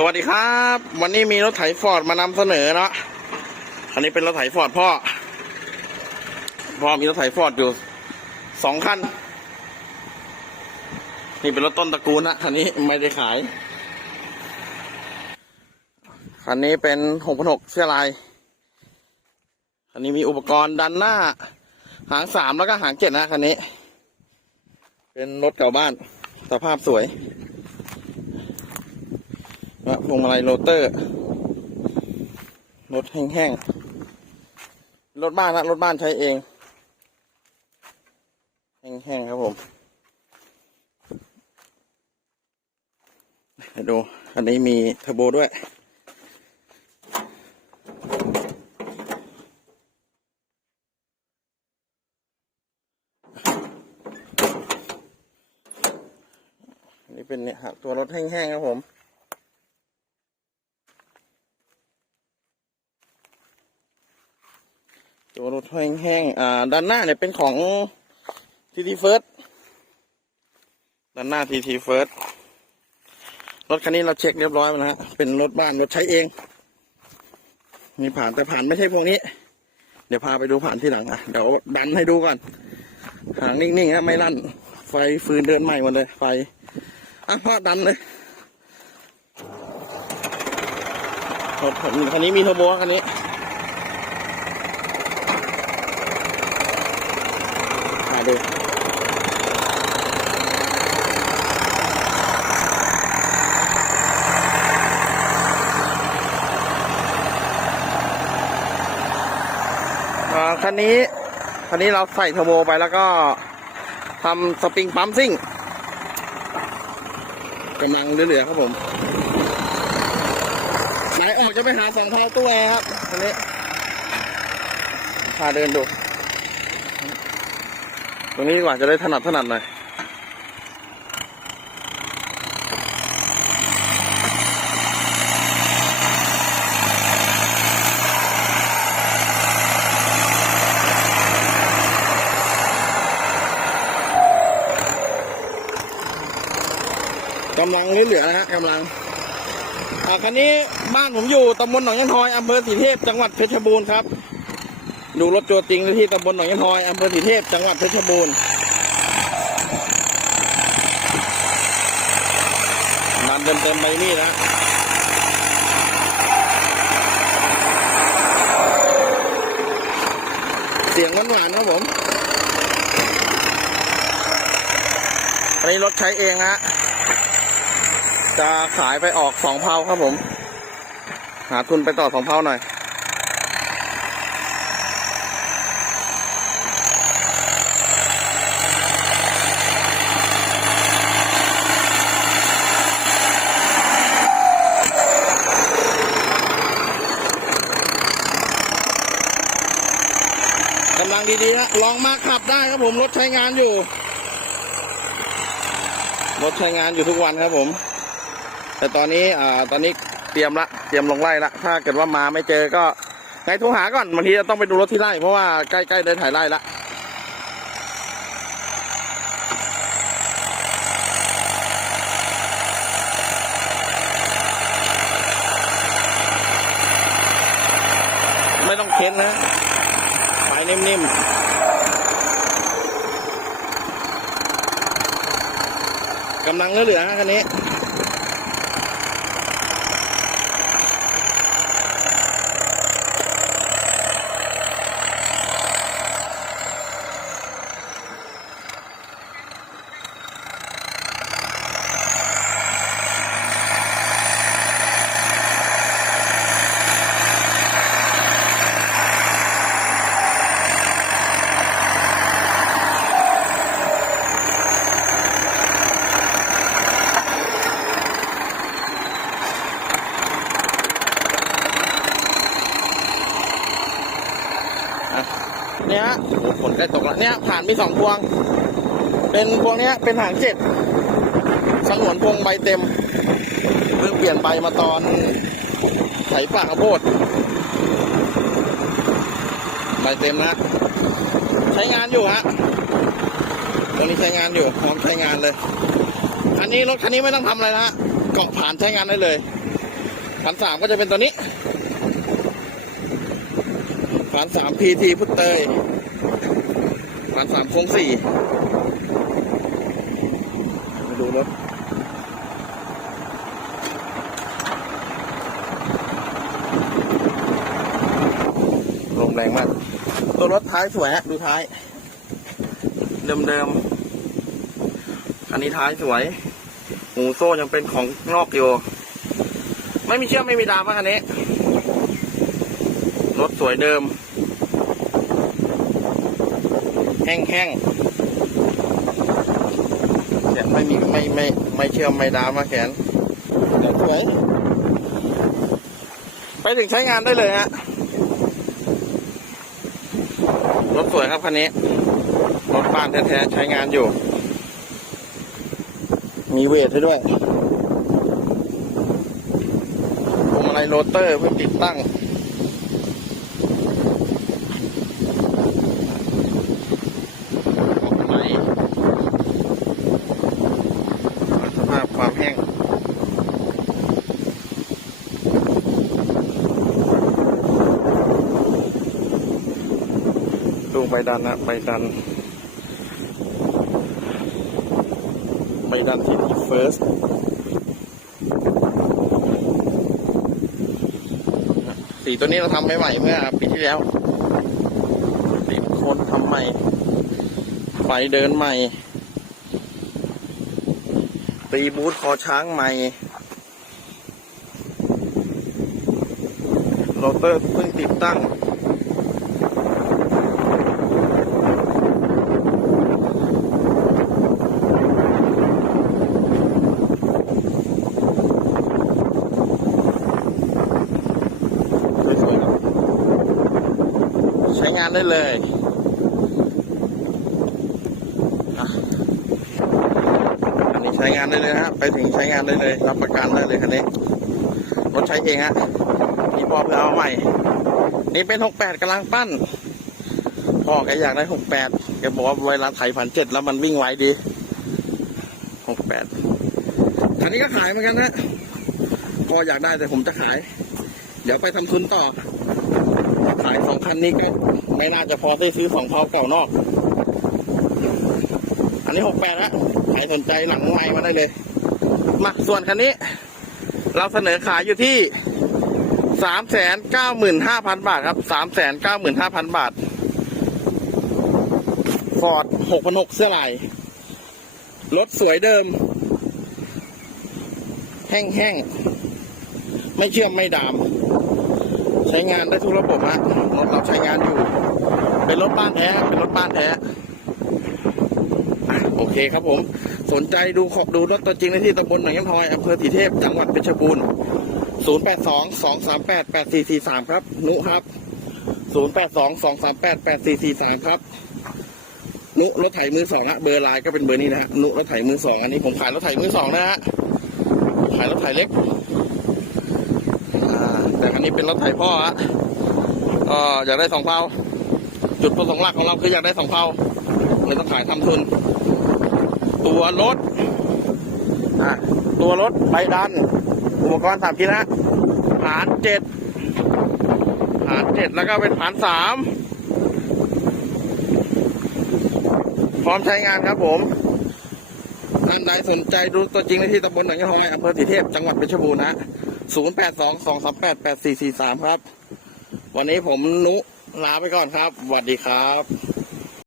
สวัสดีครับ วันนี้มีรถไถฟอร์ดมานำเสนอเนาะคันนี้เป็นรถไถฟอร์ดพ่อ พ่อมีรถไถฟอร์ดอยู่สองคัน นี่เป็นรถต้นตระกูลนะคันนี้ไม่ได้ขาย คันนี้เป็นหกพันหกเสื้อลาย คันนี้มีอุปกรณ์ดันหน้า หางสามแล้วก็หางเจ็ดนะคันนี้ เป็นรถเก่าบ้าน สภาพสวย และพวงมาลัยโรเตอร์ รถแห้งๆ รถบ้านนะรถบ้านใช้เอง แห้งๆ ครับผม ดู อันนี้มีเทอร์โบด้วยนนี้เป็นเนี่ยตัวรถแห้งๆครับผม ตัวรถ แห้งๆอ่าด้านหน้าเนี่ยเป็นของทีทีเฟิร์สด้านหน้าทีทีเฟิร์สรถคันนี้เราเช็คเรียบร้อยมาแล้วฮะเป็นรถบ้านรถใช้เองมีผ่านแต่ผ่านไม่ใช่พวกนี้ เดี๋ยวพาไปดูผ่านที่หลังอะเดี๋ยวดันให้ดูก่อนหางนิ่งๆฮะไม่ลั่น ไฟฟืนเดินใหม่หมดเลย ไฟอะพ่อดันเลยรถคันนี้มีเทอร์โบคันนี้ มา ดูอ่าคันนี้คันนี้เราใส่เทอร์โบไปแล้วก็ทำสปริงปั๊มซิ่งกำลังเหลือๆครับผมไหนออกจะไปหาสองเท้าตู้แอร์ครับคันนี้พาเดินดู รงนี้ดีกว่าจะได้ถนัดถนัดหน่อยกำลังเหลือนะฮะกำลังอ่าคันนี้บ้านผมอยู่ตำบลหนองยันทอยอำเภอสีเทพจังหวัดเพชรบูรณ์ครับ ดูรถตัวจริงที่ตำบลหนองยันทอยอำเภอสีเทพ จังหวัดเพชรบูรณ์นันเต็มๆไปนี่นะเสียงหวานๆครับผมอันนี้รถใช้เองฮะ จะขายไปออกสองเพาครับผม หาทุนไปต่อสองเพาหน่อย ดีๆนะลองมาขับได้ครับผมรถใช้งานอยู่ รถใช้งานอยู่ทุกวันครับผม แต่ตอนนี้อ่าตอนนี้เตรียมละเตรียมลงไล่ละถ้าเกิดว่ามาไม่เจอก็ไงโทรหาก่อนบางทีจะต้องไปดูรถที่ไร่เพราะว่าใกล้ๆได้ถ่ายไร่ละไม่ต้องเค้นนะ นิ่มๆกำลังเหลือๆฮะคันนี้ เนี่ยฮะฝนใกล้ตกแล้วเนี่ยผ่านมีสองพวง เป็นพวงเนี้ยเป็นหางเจ็ดสงวนพวงใบเต็มเพิ่งเปลี่ยนใบมาตอนไถฝากข้าวโพดใบเต็มนะใช้งานอยู่ฮะตรงนี้ใช้งานอยู่พร้อมใช้งานเลย อันนี้รถคันนี้ไม่ต้องทำอะไรนะฮะเกาะผ่านใช้งานได้เลยพันสามก็จะเป็นตัวนี้ พันสามพีทีพุทเตยพันสามโค้งสี่มาดูรถลมแรงมาก ตัวรถท้ายสวยฮะ ดูท้าย เดิมๆอันนี้ท้ายสวย หูโซ่ยังเป็นของนอกอยู่ ไม่มีเชือกไม่มีดามอะคันนี้ รถสวยเดิม แห้งๆแขนไม่มีไม่ไม่ไม่เชื่อมไม่ดามมาแขนแต่สวยไปถึงใช้งานได้เลยฮะรถสวยครับคันนี้รถบ้านแท้ๆใช้งานอยู่ มีเวทให้ด้วยพวงมาลัยโรเตอร์เพิ่งติดตั้ง ออกไหมสภาพความแห้ง ดูใบดันนะใบดันใบดันที่ที่เฟิร์สสีตัวนี้เราทำใหม่เมื่อปีที่แล้วติดคนทำใหม่ ไฟเดินใหม่ ตีบูทคอช้างใหม่โรเตอร์เพิ่งติดตั้ง สวยๆครับใช้งานได้เลยอันนี้ใช้งานได้เลยนะฮะ ไปถึงใช้งานได้เลย รับประกันได้เลยคันนี้ รถใช้เองฮะนี่พ่อเพื่อเอาใหม่ นี่เป็นหกแปดกำลังปั้น พ่อแกอยากได้หกแปดแกบอกว่าเวลาไถพันเจ็ดแล้วมันวิ่งไวดีหกแปดคันนี้ก็ขายเหมือนกันนะพ่ออยากได้แต่ผมจะขาย เดี๋ยวไปทำทุนต่อ ขายสองคันนี้ก็ ไม่น่าจะพอได้ซื้อสองเพาเก่านอก อันนี้หกแปดละใครสนใจหลังไม้มาได้เลย มาส่วนคันนี้ เราเสนอขายอยู่ที่สามแสนเก้าหมื่นห้าพันบาทครับสามแสนเก้าหมื่นห้าพันบาทฟอร์ดหกพันหกเสื้อลาย รถสวยเดิม แห้งๆ ไม่เชื่อมไม่ดาม ใช้งานได้ทุกระบบฮะรถเราใช้งานอยู่ เป็นรถบ้านแท้ เป็นรถบ้านแท้โอเคครับผม สนใจดูขอบดูรถตัวจริงในที่ตำบลหนองยำทอยอำเภอสีเทพ จังหวัดเพชรบูรณ์ 082 238 8443 ครับ นุครับ 082 238 8443 ครับ นุรถไถมือสองฮะเบอร์ไลน์ก็เป็นเบอร์นี้นะฮะ นุรถไถมือสองอันนี้ผมขายรถไถมือสองนะฮะ ขายรถไถเล็กันนี้เป็นรถไถพ่อฮะก็อยากได้สองเพาจุดประสงค์หลักของเราคืออยากได้สองเพาเลยต้องขายทำทุน ตัวรถอะตัวรถใบดัน อุปกรณ์สามชิ้นนะฐานเจ็ดฐานเจ็ดแล้วก็เป็นฐานสามพร้อมใช้งานครับผมท่านใดสนใจดูตัวจริงในที่ตำบลหนองยะฮอยอำเภอสีเทพจังหวัดเพชรบูรณ์นะ ศูนย์แปดสองสองสามแปดแปดสี่สี่สามครับ วันนี้ผมนุลาไปก่อนครับสวัสดีครับ